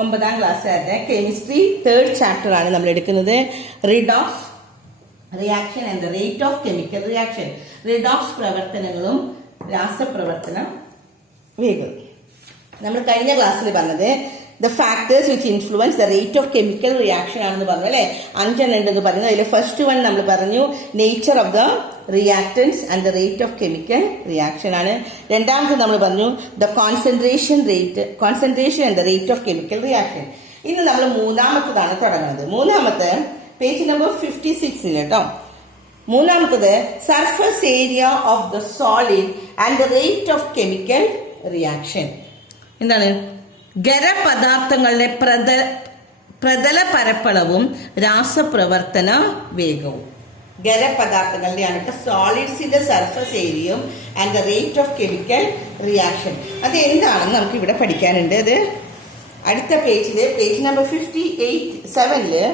9ാം ക്ലാസ്സുകാരുടെ chemistry 3rd chapter ആണ് നമ്മൾ എടുക്കുന്നത്. Redox reaction and the rate of chemical reaction. Redox പ്രവർത്തനങ്ങളും രാസപ്രവർത്തന വേഗം. നമ്മൾ കഴിഞ്ഞ ക്ലാസ്സിൽ പറഞ്ഞത് the factors which influence the rate of chemical reaction ആണെന്ന് പറഞ്ഞു അല്ലെ. 5 ഉണ്ടെന്ന് പറഞ്ഞു. അതിൽ ഫസ്റ്റ് വൺ നമ്മൾ പറഞ്ഞു nature of the reactance and the rate of chemical reaction ആണ്. രണ്ടാമത് നമ്മൾ പറഞ്ഞു the concentration and the rate of chemical reaction. ഇന്ന് നമ്മൾ മൂന്നാമത്തതാണ് തുടങ്ങുന്നത്. മൂന്നാമത്തെ പേജ് നമ്പർ 56 കേട്ടോ. മൂന്നാമത്തത് surface area of the solid and the rate of chemical reaction. എന്താണ്? ഖരപദാർത്ഥങ്ങളുടെ പ്രതല പരപ്പളവും രാസപ്രവർത്തന വേഗവും. ഖരപദാർത്ഥങ്ങളുടെയാണ് കേട്ടോ. സോളിഡ്സിന്റെ സർഫസ് ഏരിയയും and the rate of chemical reaction. അത് എന്താണെന്ന് നമുക്ക് ഇവിടെ പഠിക്കാനുണ്ട്. അത് അടുത്ത പേജില് പേജ് നമ്പർ 57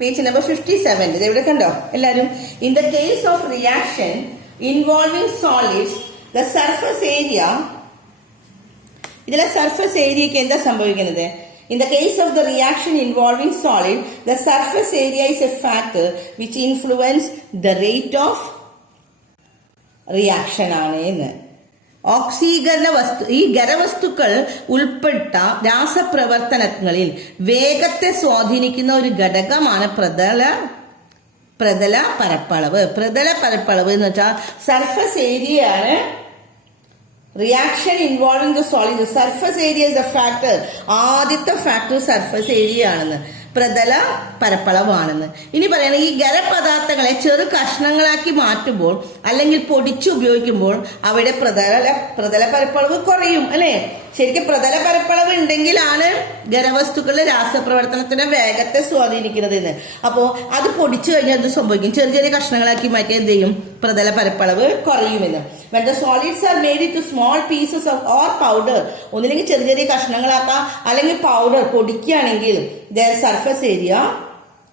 പേജ് നമ്പർ 57 ഇത് എവിടെ കണ്ടോ എല്ലാരും? In the case of reaction involving solids the surface area. ഇതിലെ സർഫസ് ഏരിയക്ക് എന്താ സംഭവിക്കുന്നത്? In the case of the reaction involving solid, the surface area is a factor which influence the rate of reaction ആണ് എന്ന്. ഓക്സീകരണ വസ്തു ഈ ഖരവസ്തുക്കൾ ഉൾപ്പെട്ട രാസപ്രവർത്തനങ്ങളിൽ വേഗത്തെ സ്വാധീനിക്കുന്ന ഒരു ഘടകമാണ് പ്രതല പരപ്പളവ്. പ്രതല പരപ്പളവ് എന്ന് വെച്ചാൽ സർഫസ് ഏരിയ ആണ്. Reaction involving the solid surface area is the factor. ആദ്യത്തെ ഫാക്ടർ സർഫസ് ഏരിയ ആണെന്ന്, പ്രതല പരപ്പളവാണെന്ന്. ഇനി പറയണ ഈ ഖരപദാർത്ഥങ്ങളെ ചെറു കഷ്ണങ്ങളാക്കി മാറ്റുമ്പോൾ അല്ലെങ്കിൽ പൊടിച്ചു ഉപയോഗിക്കുമ്പോൾ അവിടെ പ്രതല പരപ്പളവ് കുറയും അല്ലെ. ശരിക്കും പ്രതല പരപ്പളവ് ഉണ്ടെങ്കിലാണ് ഖരവസ്തുക്കളുടെ രാസപ്രവർത്തനത്തിന്റെ വേഗത്തെ സ്വാധീനിക്കുന്നത് എന്ന്. അപ്പോ അത് പൊടിച്ചു കഴിഞ്ഞാൽ എന്ത് സംഭവിക്കും? ചെറിയ ചെറിയ കഷ്ണങ്ങളാക്കി മാറ്റി എന്ത് ചെയ്യും? പ്രതല പരപ്പളവ് കുറയുമെന്ന്. when the solids are made into small pieces of or powder, ഒന്നില്ലെങ്കിൽ ചെറിയ ചെറിയ കഷ്ണങ്ങളാക്കാം അല്ലെങ്കിൽ പൗഡർ പൊടിക്കുകയാണെങ്കിൽ their surface area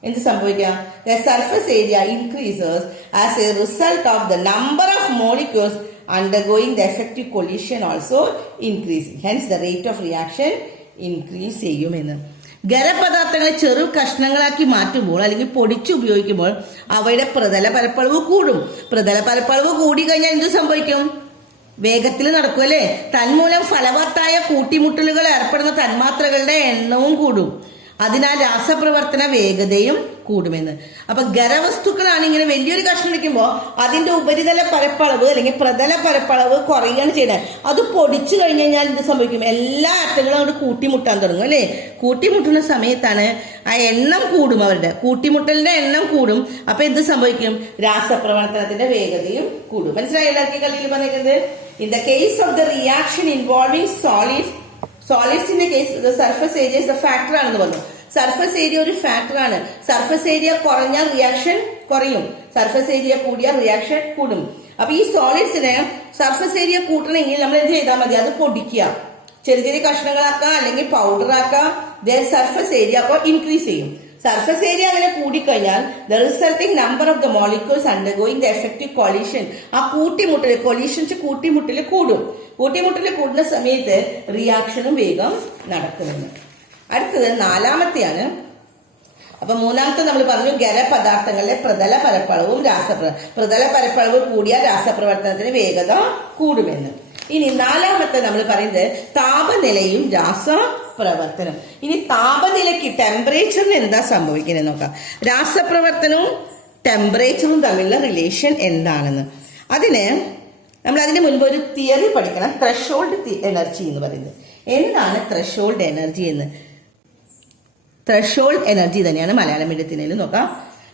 എന്ത് സംഭവിക്കാം? their surface area increases as a result of the number of molecules undergoing the effective collision also increasing. Hence the rate of reaction increase ചെയ്യുമെന്ന്. ഖരപദാർത്ഥങ്ങളെ ചെറു കഷ്ണങ്ങളാക്കി മാറ്റുമ്പോൾ അല്ലെങ്കിൽ പൊടിച്ചു ഉപയോഗിക്കുമ്പോൾ അവയുടെ പ്രതല പരപ്പളവ് കൂടും. പ്രതല പരപ്പളവ് കൂടി കഴിഞ്ഞാൽ എന്ത് സംഭവിക്കും? വേഗത്തിൽ നടക്കും അല്ലെ. തന്മൂലം ഫലവത്തായ കൂട്ടിമുട്ടലുകൾ ഏർപ്പെടുന്ന തന്മാത്രകളുടെ എണ്ണവും കൂടും. അതിനാൽ രാസപ്രവർത്തന വേഗതയും കൂടുമെന്ന്. അപ്പൊ ഖരവസ്തുക്കളാണ് ഇങ്ങനെ വലിയൊരു കഷ്ണം എടുക്കുമ്പോൾ അതിന്റെ ഉപരിതല പരപ്പളവ് അല്ലെങ്കിൽ പ്രതല പരപ്പളവ് കുറയുകയാണ് ചെയ്യുന്നത്. അത് പൊടിച്ചു കഴിഞ്ഞു കഴിഞ്ഞാൽ എന്ത് സംഭവിക്കും? എല്ലാ ആറ്റങ്ങളും അവിടെ കൂട്ടിമുട്ടാൻ തുടങ്ങും അല്ലെ. കൂട്ടിമുട്ടുന്ന സമയത്താണ് ആ എണ്ണം കൂടും, അവരുടെ കൂട്ടിമുട്ടലിന്റെ എണ്ണം കൂടും. അപ്പൊ എന്ത് സംഭവിക്കും? രാസപ്രവർത്തനത്തിന്റെ വേഗതയും കൂടും. മനസ്സിലായി എല്ലാവർക്കും കളിയിൽ പറഞ്ഞിരിക്കുന്നത്? In the case of the reaction involving സോളിഡ്സിന്റെ case the surface area is the factor ആണെന്ന് പറഞ്ഞു. സർഫസ് ഏരിയ ഒരു ഫാക്ടർ ആണ്. സർഫസ് ഏരിയ കുറഞ്ഞാൽ റിയാക്ഷൻ കുറയും, സർഫസ് ഏരിയ കൂടിയാൽ റിയാക്ഷൻ കൂടും. അപ്പൊ ഈ സോളിഡ്സിന് സർഫസ് ഏരിയ കൂട്ടണമെങ്കിൽ നമ്മൾ എന്ത് ചെയ്താൽ മതി? അത് പൊടിക്കുക, ചെറിയ ചെറിയ കഷ്ണങ്ങളാക്കാം അല്ലെങ്കിൽ പൗഡർ ആക്കാം. സർഫസ് ഏരിയ അപ്പോൾ ഇൻക്രീസ് ചെയ്യും. സർഫസ് ഏരിയ അങ്ങനെ കൂടിക്കഴിഞ്ഞാൽ the resulting number of the molecules undergoing the effective collision, ആ കൂട്ടിമുട്ടൽ കൊളീഷൻസ് കൂട്ടിമുട്ടൽ കൂടും. കൂട്ടിമുട്ടൽ കൂടുന്ന സമയത്ത് റിയാക്ഷനും വേഗം നടക്കുമെന്ന്. അടുത്തത് 4മത്തെയാണ്. അപ്പൊ മൂന്നാമത്തെ നമ്മൾ പറഞ്ഞു ഖരപദാർത്ഥങ്ങളിലെ പ്രതല പരപ്പളവും പ്രതല പരപ്പളവ് കൂടിയാൽ രാസപ്രവർത്തനത്തിന് വേഗത കൂടുമെന്ന്. ഇനി 4മത്തെ നമ്മൾ പറയുന്നത് താപനിലയും രാസപ്രവർത്തനം. ഇനി താപനിലയ്ക്ക് ടെമ്പറേച്ചറിന് എന്താ സംഭവിക്കുന്നത് നോക്കാം. രാസപ്രവർത്തനവും ടെമ്പറേച്ചറും തമ്മിലുള്ള റിലേഷൻ എന്താണെന്ന്. നമ്മൾ അതിന് മുൻപ് ഒരു തിയറി പഠിക്കണം, ത്രെഷോൾഡ് എനർജി എന്ന് പറയുന്നത്. എന്താണ് ത്രെഷോൾഡ് എനർജി എന്ന്? ത്രെഷോൾഡ് എനർജി തന്നെയാണ് മലയാളം മീഡിയത്തിൽ നോക്കാം.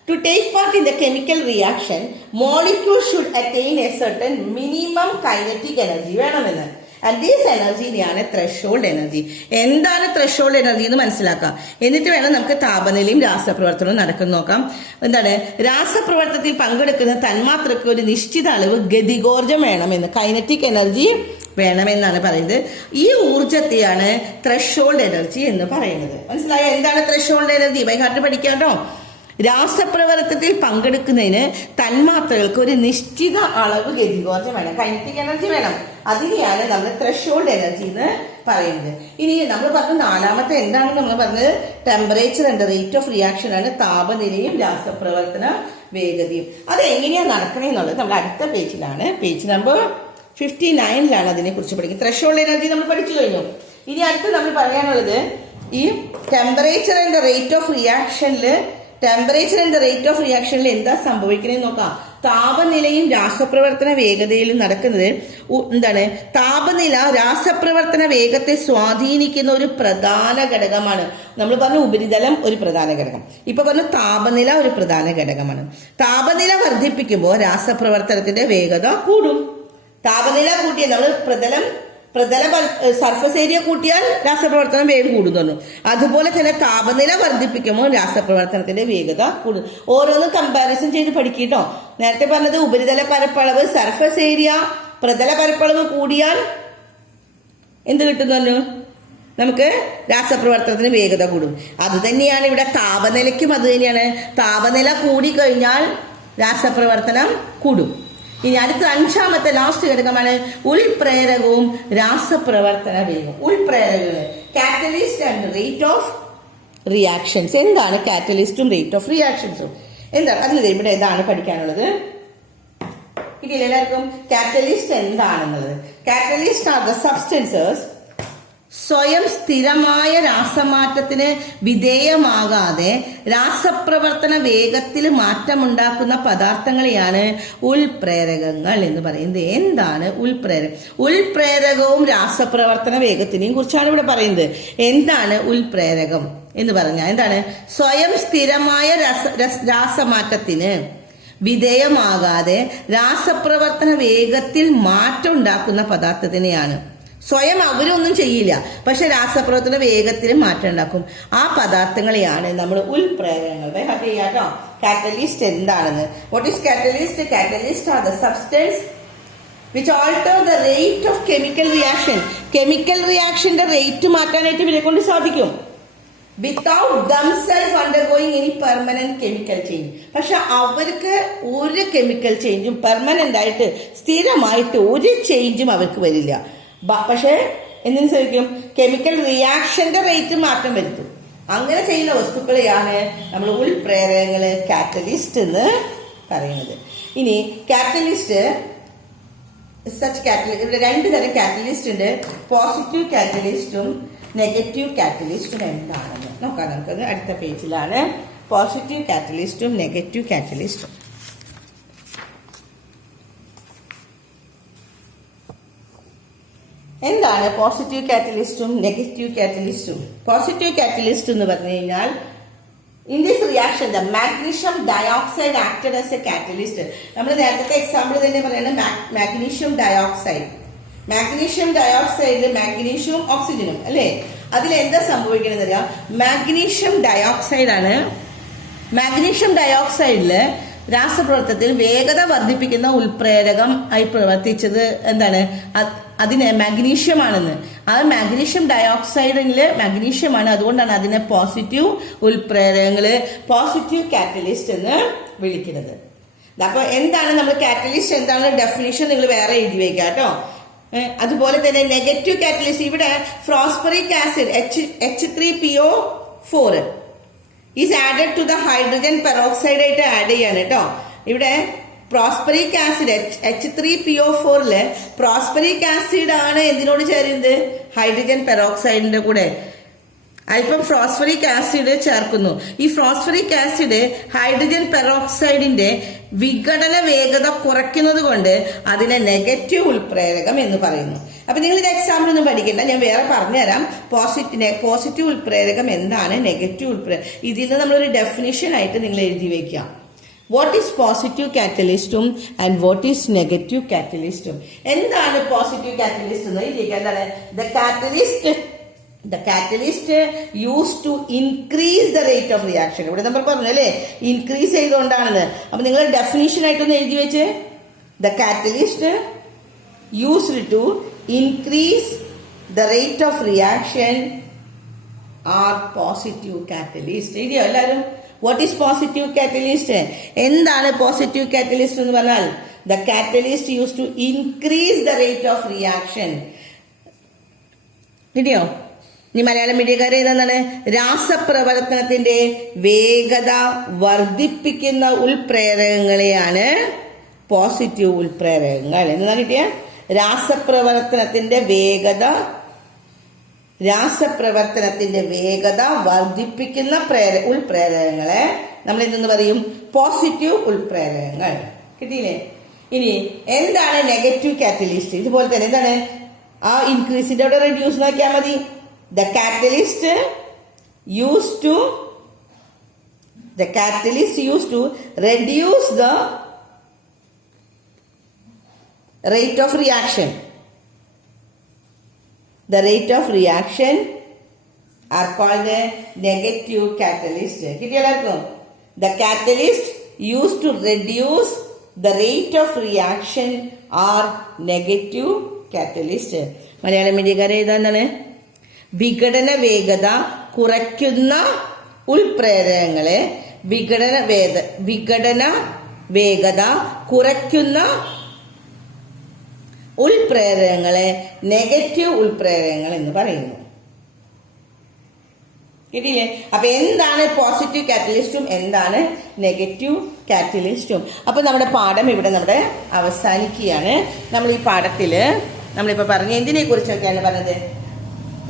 To take part in the chemical reaction, molecules should attain a certain minimum kinetic energy വേണമെന്ന്. ആൻഡ് ദിസ് എനർജിനെയാണ് ത്രെഷോൾഡ് എനർജി. എന്താണ് ത്രെഷോൾഡ് എനർജി എന്ന് മനസ്സിലാക്കാം. എന്നിട്ട് വേണം നമുക്ക് താപനിലയും രാസപ്രവർത്തനവും നടക്കുന്ന നോക്കാം. എന്താണ്? രാസപ്രവർത്തനത്തിൽ പങ്കെടുക്കുന്ന തന്മാത്രയ്ക്ക് ഒരു നിശ്ചിത അളവ് ഗതികോർജം വേണമെന്ന്, കൈനറ്റിക് എനർജി വേണമെന്നാണ് പറയുന്നത്. ഈ ഊർജത്തെയാണ് ത്രെഷോൾഡ് എനർജി എന്ന് പറയുന്നത്. മനസ്സിലായോ? എന്താണ് ത്രെഷോൾഡ് എനർജി? ബൈ ഹാർട്ട് പഠിക്കാട്ടോ. രാസപ്രവർത്തനത്തിൽ പങ്കെടുക്കുന്നതിന് തന്മാത്രകൾക്ക് ഒരു നിശ്ചിത അളവ് ഗതികോർജ്ജം വേണം, കൈനറ്റിക് എനർജി വേണം. അതിനെയാണ് നമ്മൾ ത്രെഷോൾഡ് എനർജി എന്ന് പറയുന്നത്. ഇനി നമ്മൾ പറഞ്ഞ നാലാമത്തെ എന്താണ് നമ്മൾ പറഞ്ഞത്? Temperature and rate of reaction ആണ്, താപനിലയും രാസപ്രവർത്തന വേഗതയും. അത് എങ്ങനെയാണ് നടക്കണേന്നുള്ളത് നമ്മൾ അടുത്ത പേജിലാണ്, പേജ് നമ്പർ 59 അതിനെ കുറിച്ച് പഠിക്കും. ത്രെഷോൾഡ് എനർജി നമ്മൾ പഠിച്ചു കഴിഞ്ഞു. ഇനി അടുത്ത് നമ്മൾ പറയാനുള്ളത് ഈ ടെമ്പറേച്ചർ ആൻഡ് റേറ്റ് ഓഫ് റിയാക്ഷനിൽ എന്താ സംഭവിക്കണേന്ന് നോക്കാം. താപനിലയും രാസപ്രവർത്തന വേഗതയിലും നടക്കുന്നത് എന്താണ്? താപനില രാസപ്രവർത്തന വേഗത്തെ സ്വാധീനിക്കുന്ന ഒരു പ്രധാന ഘടകമാണ്. നമ്മൾ പറഞ്ഞു ഉപരിതലം ഒരു പ്രധാന ഘടകം, ഇപ്പൊ പറഞ്ഞു താപനില ഒരു പ്രധാന ഘടകമാണ്. താപനില വർദ്ധിപ്പിക്കുമ്പോൾ രാസപ്രവർത്തനത്തിന്റെ വേഗത കൂടും. താപനില കൂട്ടിയാൽ നമ്മൾ പ്രതല സർഫസ് ഏരിയ കൂട്ടിയാൽ രാസപ്രവർത്തനം വേഗം കൂടുന്നു. അതുപോലെ തന്നെ താപനില വർദ്ധിപ്പിക്കുമ്പോൾ രാസപ്രവർത്തനത്തിന്റെ വേഗത കൂടും. ഓരോന്നും കമ്പാരിസൺ ചെയ്ത് പഠിക്കട്ടോ. നേരത്തെ പറഞ്ഞത് ഉപരിതല പരപ്പളവ് സർഫസ് ഏരിയ, പ്രതല പരപ്പളവ് കൂടിയാൽ എന്ത് കിട്ടുന്നു? നമുക്ക് രാസപ്രവർത്തനത്തിന് വേഗത കൂടും. അത് തന്നെയാണ് ഇവിടെ താപനിലയ്ക്കും അത് തന്നെയാണ്. താപനില കൂടിക്കഴിഞ്ഞാൽ രാസപ്രവർത്തനം കൂടും. ഇനി അടുത്ത അഞ്ചാമത്തെ ലാസ്റ്റ് ഘടകമാണ് ഉൾപ്രേരകവും രാസപ്രവർത്തന വേഗവും. ഉൾപ്രേരകങ്ങൾ catalyst and rate of reactions. എന്താണ് കാറ്റലിസ്റ്റും റേറ്റ് ഓഫ് റിയാക്ഷൻസും എന്താണ്? അതിൽ ഇവിടെ ഏതാണ് പഠിക്കാനുള്ളത്? കിട്ടിയില്ല എല്ലാവർക്കും? കാറ്റലിസ്റ്റ് എന്താണെന്നുള്ളത്. കാറ്റലിസ്റ്റ് ആർ ദ സബ്സ്റ്റൻസസ് സ്വയം സ്ഥിരമായ രാസമാറ്റത്തിന് വിധേയമാകാതെ രാസപ്രവർത്തന വേഗത്തിൽ മാറ്റമുണ്ടാക്കുന്ന പദാർത്ഥങ്ങളെയാണ് ഉൾപ്രേരകങ്ങൾ എന്ന് പറയുന്നത്. എന്താണ് ഉൾപ്രേരകം? ഉൾപ്രേരകവും രാസപ്രവർത്തന വേഗത്തിനെയും കുറിച്ചാണ് ഇവിടെ പറയുന്നത്. എന്താണ് ഉൾപ്രേരകം എന്ന് പറഞ്ഞാൽ എന്താണ്? സ്വയം സ്ഥിരമായ രാസമാറ്റത്തിന് വിധേയമാകാതെ രാസപ്രവർത്തന വേഗത്തിൽ മാറ്റം ഉണ്ടാക്കുന്ന പദാർത്ഥത്തിനെയാണ്. സ്വയം അവരൊന്നും ചെയ്യില്ല, പക്ഷെ രാസപ്രവർത്തന വേഗത്തിൽ മാറ്റം ഉണ്ടാക്കും. ആ പദാർത്ഥങ്ങളെയാണ് നമ്മൾ ഉൾപ്രേരകങ്ങൾ. കേട്ടോ കാറ്റലിസ്റ്റ് എന്താണെന്ന്. What is catalyst? Catalyst are the substance which alter the rate of chemical reaction. Chemical റിയാക്ഷന്റെ റേറ്റ് മാറ്റാനായിട്ട് ഇവരെ കൊണ്ട് സാധിക്കും. Without themselves undergoing any permanent chemical change. പക്ഷെ അവർക്ക് ഒരു കെമിക്കൽ ചേഞ്ചും പെർമനന്റ് ആയിട്ട് സ്ഥിരമായിട്ട് ഒരു ചേഞ്ചും അവർക്ക് വരില്ല. പക്ഷെ എന്തിനു സാധിക്കും? കെമിക്കൽ റിയാക്ഷന്റെ റേറ്റ് മാറ്റം വരുത്തും. അങ്ങനെ ചെയ്യുന്ന വസ്തുക്കളെയാണ് നമ്മൾ ഉൾപ്രേരകങ്ങള് കാറ്റലിസ്റ്റ് എന്ന് പറയുന്നത്. ഇനി കാറ്റലിസ്റ്റ് ഇവിടെ രണ്ട് തരം കാറ്റലിസ്റ്റ് ഉണ്ട്. പോസിറ്റീവ് കാറ്റലിസ്റ്റും നെഗറ്റീവ് കാറ്റലിസ്റ്റും എന്താണെന്ന് നോക്കാം. നമുക്കത് അടുത്ത പേജിലാണ്. പോസിറ്റീവ് കാറ്റലിസ്റ്റും നെഗറ്റീവ് കാറ്റലിസ്റ്റും. എന്താണ് പോസിറ്റീവ് കാറ്റലിസ്റ്റും നെഗറ്റീവ് കാറ്റലിസ്റ്റും? പോസിറ്റീവ് കാറ്റലിസ്റ്റ് എന്ന് പറഞ്ഞു കഴിഞ്ഞാൽ in this reaction the magnesium dioxide acted as A catalyst. നമ്മൾ നേരത്തെ എക്സാമ്പിൾ തന്നെ പറയുന്നത് മാഗ്നീഷ്യം ഡയോക്സൈഡ്. മാഗ്നീഷ്യം ഡയോക്സൈഡിൽ മാഗ്നീഷ്യവും ഓക്സിജനും അല്ലേ? അതിൽ എന്താ സംഭവിക്കണമെന്ന് അറിയാം. മാഗ്നീഷ്യം ഡയോക്സൈഡില് രാസപ്രവർത്തനത്തിൽ വേഗത വർദ്ധിപ്പിക്കുന്ന ഉൾപ്രേരകം ആയി പ്രവർത്തിച്ചത് എന്താണ്? അതിന് മാഗ്നീഷ്യം ആണെന്ന്. ആ മാഗ്നീഷ്യം ഡയോക്സൈഡില് മാഗ്നീഷ്യമാണ്. അതുകൊണ്ടാണ് അതിനെ പോസിറ്റീവ് ഉൾപ്രേരകങ്ങള് പോസിറ്റീവ് കാറ്റലിസ്റ്റ് എന്ന് വിളിക്കുന്നത്. അപ്പൊ എന്താണ് നമ്മൾ കാറ്റലിസ്റ്റ് എന്താണ് ഡെഫിനിഷൻ നിങ്ങൾ വേറെ എഴുതി വെക്കാം കേട്ടോ. അതുപോലെ തന്നെ നെഗറ്റീവ് കാറ്റലിസ്റ്റ് ഇവിടെ phosphoric acid H3PO4 is added to the hydrogen peroxide ആയിട്ട് ആഡ് ചെയ്യാണ് കേട്ടോ. ഇവിടെ പ്രോസ്പെറിക് ആസിഡ് H3PO4 പ്രോസ്പെറിക് ആസിഡ് ആണ് എന്തിനോട് ചേരുന്നത്? ഹൈഡ്രജൻ പെറോക്സൈഡിന്റെ കൂടെ അല്പം ഫോസ്ഫറിക് ആസിഡ് ചേർക്കുന്നു. ഈ ഫോസ്ഫറിക് ആസിഡ് ഹൈഡ്രജൻ പെറോക്സൈഡിന്റെ വിഘടന വേഗത കുറയ്ക്കുന്നത് കൊണ്ട് അതിനെ നെഗറ്റീവ് ഉൾപ്രേരകം എന്ന് പറയുന്നു. അപ്പൊ നിങ്ങൾ ഇത് എക്സാമ്പിൾ ഒന്നും പഠിക്കണ്ട, ഞാൻ വേറെ പറഞ്ഞുതരാം. പോസിറ്റീവ് ഉൾപ്രേരകം എന്താണ്, നെഗറ്റീവ് ഉൾപ്രേരകം, ഇതിൽ നിന്ന് നമ്മളൊരു ഡെഫിനിഷൻ ആയിട്ട് നിങ്ങൾ എഴുതി വെക്കാം. വാട്ട് ഈസ് പോസിറ്റീവ് കാറ്റലിസ്റ്റും ആൻഡ് വാട്ട് ഈസ് നെഗറ്റീവ് കാറ്റലിസ്റ്റും. എന്താണ് പോസിറ്റീവ് കാറ്റലിസ്റ്റ് എന്ന് എഴുതിയേക്കാം. എന്താണ്? The catalyst used to increase the rate of reaction. ഇവിടെ നമ്മൾ പറഞ്ഞു അല്ലേ, ഇൻക്രീസ് ചെയ്തുകൊണ്ടാണെന്ന്. അപ്പൊ നിങ്ങൾ ഡെഫിനിഷൻ ആയിട്ടൊന്ന് എഴുതി വെച്ച്. The catalyst used to increase the rate of reaction are positive catalyst. എഴുതിയോ എല്ലാവരും? What is positive catalyst? എന്താണ് പോസിറ്റീവ് കാറ്റലിസ്റ്റ് എന്ന് പറഞ്ഞാൽ? The catalyst use to increase the rate of reaction. കിട്ടിയോ? ഇനി മലയാളം മീഡിയക്കാരെ ഏതാണ്? രാസപ്രവർത്തനത്തിന്റെ വേഗത വർദ്ധിപ്പിക്കുന്ന ഉൾപ്രേരകങ്ങളെയാണ് പോസിറ്റീവ് ഉൾപ്രേരകങ്ങൾ. എന്താ കിട്ടിയ? രാസപ്രവർത്തനത്തിന്റെ വേഗത വർദ്ധിപ്പിക്കുന്ന ഉൾപ്രേരകങ്ങളെ നമ്മൾ എന്തെന്ന് പറയും? പോസിറ്റീവ് ഉൾപ്രേരകങ്ങൾ. കിട്ടിയില്ലേ? ഇനി എന്താണ് നെഗറ്റീവ് കാറ്റലിസ്റ്റ്? ഇതുപോലെ തന്നെ എന്താണ്? ആ ഇൻക്രീസിന്റെ അവിടെ റെഡ്യൂസ് നോക്കിയാൽ മതി. The catalyst use to reduce the rate of reaction. The rate of reaction are called a negative catalyst. കിട്ടിയാലും the catalyst used to reduce the rate of reaction are negative catalyst. Malayalam മീഡിയക്കാരെ ഏതാണ്? വിഘടന വേഗത കുറയ്ക്കുന്ന ഉൾപ്രേരകങ്ങളെ വിഘടന വേഗത കുറയ്ക്കുന്ന ഉൾപ്രേരകങ്ങളെ നെഗറ്റീവ് ഉൾപ്രേരകങ്ങൾ എന്ന് പറയുന്നു. കിട്ടിയില്ലേ? അപ്പൊ എന്താണ് പോസിറ്റീവ് കാറ്റലിസ്റ്റും എന്താണ് നെഗറ്റീവ് കാറ്റലിസ്റ്റും? അപ്പൊ നമ്മുടെ പാഠം ഇവിടെ നമ്മുടെ അവസാനിക്കുകയാണ്. നമ്മൾ ഈ പാഠത്തില് നമ്മളിപ്പോ പറഞ്ഞ എന്തിനെ കുറിച്ചൊക്കെയാണ് പറഞ്ഞത്?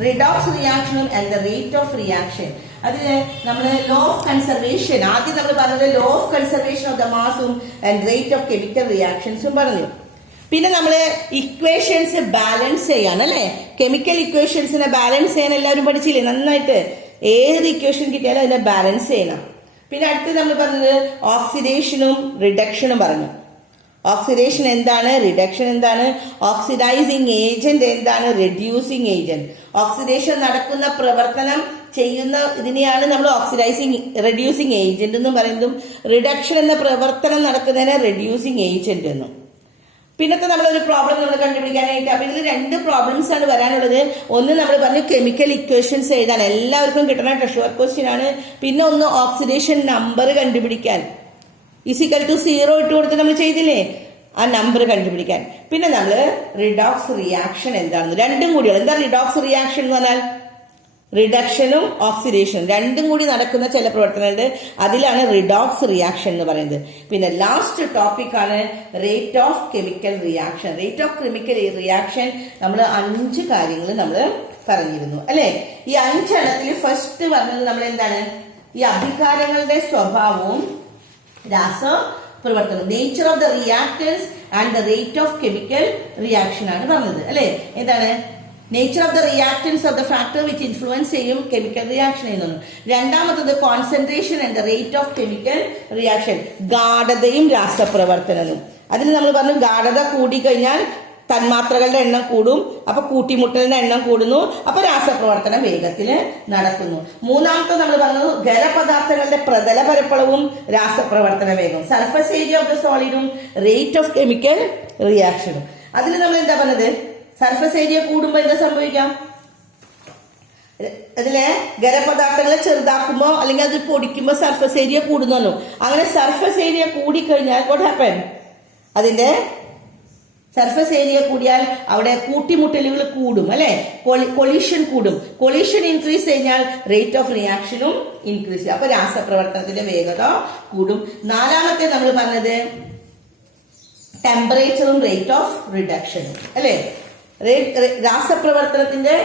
റിഡോക്സ് റിയാക്ഷനും and the rate of reaction. അതില് നമ്മൾ ലോ ഓഫ് കൺസർവേഷൻ, ആദ്യം നമ്മൾ പറഞ്ഞത് law of conservation of the മാസും ആൻഡ് റേറ്റ് ഓഫ് കെമിക്കൽ റിയാക്ഷൻസും പറഞ്ഞു. പിന്നെ നമ്മള് ഇക്വേഷൻസ് ബാലൻസ് ചെയ്യാൻ, അല്ലെ? കെമിക്കൽ ഇക്വേഷൻസിനെ ബാലൻസ് ചെയ്യാൻ എല്ലാവരും പഠിച്ചില്ലേ നന്നായിട്ട്? ഏത് ഇക്വേഷൻ കിട്ടിയാലും അതിനെ ബാലൻസ് ചെയ്യണം. പിന്നെ അടുത്ത് നമ്മൾ പറഞ്ഞത് ഓക്സിഡേഷനും റിഡക്ഷനും പറഞ്ഞു. ഓക്സിഡേഷൻ എന്താണ്? റിഡക്ഷൻ എന്താണ്? ഓക്സിഡൈസിങ് ഏജന്റ് എന്താണ്? Reducing agent. ഓക്സിഡേഷൻ നടക്കുന്ന പ്രവർത്തനം ചെയ്യുന്ന ഇതിനെയാണ് നമ്മൾ റെഡ്യൂസിങ് ഏജന്റ് എന്നും പറയുന്നതും, റിഡക്ഷൻ എന്ന പ്രവർത്തനം നടക്കുന്നതിനെ റെഡ്യൂസിങ് ഏജന്റ് എന്നും. പിന്നത്തെ നമ്മളൊരു പ്രോബ്ലം നമ്മൾ കണ്ടുപിടിക്കാനായിട്ട്, അപ്പൊ ഇതിൽ 2 പ്രോബ്ലംസ് ആണ് വരാനുള്ളത്. ഒന്ന് നമ്മൾ പറഞ്ഞു കെമിക്കൽ ഇക്വേഷൻസ് എഴുതാൻ, എല്ലാവർക്കും കിട്ടുന്ന ഷുവർ ക്വസ്റ്റ്യൻ ആണ്. പിന്നെ ഒന്ന് ഓക്സിഡേഷൻ നമ്പർ കണ്ടുപിടിക്കാൻ, ഈസിക്കൽ ടു 0 ഇട്ട് കൊടുത്ത് നമ്മൾ ചെയ്തില്ലേ, ആ നമ്പർ കണ്ടുപിടിക്കാൻ. പിന്നെ നമ്മൾ റിഡോക്സ് റിയാക്ഷൻ എന്താണെന്ന് രണ്ടും കൂടിയാണ്. എന്താ റിഡോക്സ് റിയാക്ഷൻ എന്ന് പറഞ്ഞാൽ? റിഡക്ഷനും ഓക്സിഡേഷനും രണ്ടും കൂടി നടക്കുന്ന ചില പ്രവർത്തനമുണ്ട്, അതിലാണ് റിഡോക്സ് റിയാക്ഷൻ എന്ന് പറയുന്നത്. പിന്നെ ലാസ്റ്റ് ടോപ്പിക് ആണ് rate of chemical reaction. Rate of chemical reaction നമ്മൾ 5 കാര്യങ്ങൾ നമ്മൾ പറഞ്ഞിരുന്നു, അല്ലെ? ഈ 5 എണ്ണത്തിൽ ഫസ്റ്റ് പറഞ്ഞത് നമ്മൾ എന്താണ്? ഈ അഭികാരങ്ങളുടെ സ്വഭാവവും രാസപ്രവർത്തനം, nature of the reactors and the rate of chemical reaction ആണ് പറഞ്ഞത്, അല്ലെ? എന്താണ്? Nature of the reactants of the factor which influence ചെയ്യും കെമിക്കൽ റിയാക്ഷൻ ചെയ്യുന്നു. രണ്ടാമത്തത് concentration and the rate of chemical reaction, ഗാഢതയും രാസപ്രവർത്തനവും. അതിൽ നമ്മൾ പറഞ്ഞു ഗാഢത കൂടിക്കഴിഞ്ഞാൽ തന്മാത്രകളുടെ എണ്ണം കൂടും, അപ്പൊ കൂട്ടിമുട്ടലിന്റെ എണ്ണം കൂടുന്നു, അപ്പൊ രാസപ്രവർത്തന വേഗത്തിൽ നടക്കുന്നു. മൂന്നാമത്തെ നമ്മൾ പറഞ്ഞു ഖരപദാർത്ഥങ്ങളുടെ പ്രതല പരപ്പളവും രാസപ്രവർത്തന വേഗവും, സർഫസ് ഏരിയ ഓഫ് ദ സോളിഡും റേറ്റ് ഓഫ് കെമിക്കൽ റിയാക്ഷനും. അതിൽ നമ്മൾ എന്താ പറഞ്ഞത്? സർഫസ് ഏരിയ കൂടുമ്പോ എന്താ സംഭവിക്കാം? അതിലെ ഖരപദാർത്ഥങ്ങളെ ചെറുതാക്കുമ്പോ അല്ലെങ്കിൽ അത് പൊടിക്കുമ്പോ സർഫസ് ഏരിയ കൂടുന്നു. അങ്ങനെ സർഫസ് ഏരിയ കൂടിക്കഴിഞ്ഞാൽ വാട്ട് ഹാപ്പൻ? അതിന്റെ സർഫസ് ഏരിയ കൂടിയാൽ അവിടെ കൂട്ടിമുട്ടലുകൾ കൂടും, അല്ലെ? കൊളീഷൻ കൂടും. കൊളീഷൻ ഇൻക്രീസ് കഴിഞ്ഞാൽ റേറ്റ് ഓഫ് റിയാക്ഷനും ഇൻക്രീസ് ചെയ്യും, അപ്പൊ രാസപ്രവർത്തനത്തിന്റെ വേഗത കൂടും. നാലാമത്തെ നമ്മൾ പറഞ്ഞത് ടെമ്പറേച്ചറും റേറ്റ് ഓഫ് റിഡക്ഷനും, അല്ലെ? രാസപ്രവർത്തനത്തിന്റെ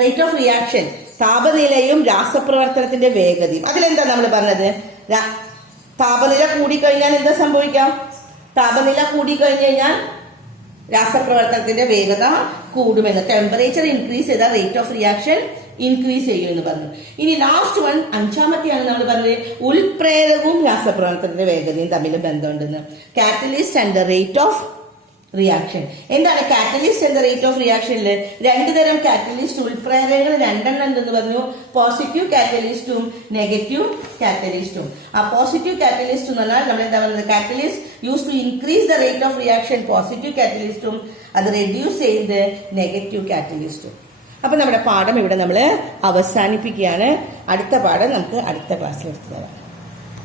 റേറ്റ് ഓഫ് റിയാക്ഷൻ, താപനിലയും രാസപ്രവർത്തനത്തിന്റെ വേഗതയും. അതിലെന്താ നമ്മൾ പറഞ്ഞത്? താപനില കൂടിക്കഴിഞ്ഞാൽ എന്താ സംഭവിക്കാം? താപനില കൂടിക്കഴിഞ്ഞു കഴിഞ്ഞാൽ രാസപ്രവർത്തനത്തിന്റെ വേഗത കൂടുമെന്ന്. ടെമ്പറേച്ചർ ഇൻക്രീസ് ചെയ്താൽ റേറ്റ് ഓഫ് റിയാക്ഷൻ ഇൻക്രീസ് ചെയ്യും എന്ന് പറഞ്ഞു. ഇനി ലാസ്റ്റ് വൺ, അഞ്ചാമത്തെയാണ് നമ്മൾ പറഞ്ഞത് ഉൾപ്രേരകവും രാസപ്രവർത്തനത്തിന്റെ വേഗതയും തമ്മിൽ ബന്ധമുണ്ടെന്ന്. Catalyst and the rate of reaction. എന്താണ് catalyst and the rate of റിയാക്ഷനിൽ? 2 തരം കാറ്റലിസ്റ്റ് ഉൾപ്രേരകങ്ങൾ 2 എണ്ണം ഉണ്ടെന്ന് പറഞ്ഞു. പോസിറ്റീവ് കാറ്റലിസ്റ്റും നെഗറ്റീവ് കാറ്റലിസ്റ്റും. ആ പോസിറ്റീവ് കാറ്റലിസ്റ്റ് എന്ന് പറഞ്ഞാൽ നമ്മൾ എന്താ പറയുന്നത്? Catalyst use to increase the rate of reaction, positive കാറ്റലിസ്റ്റും അത് റെഡ്യൂസ് ചെയ്യുന്നത് നെഗറ്റീവ് കാറ്റലിസ്റ്റും. അപ്പൊ നമ്മുടെ പാഠം ഇവിടെ നമ്മൾ അവസാനിപ്പിക്കുകയാണ്. അടുത്ത പാഠം നമുക്ക് അടുത്ത ക്ലാസ്സിൽ എടുത്തു തരാം.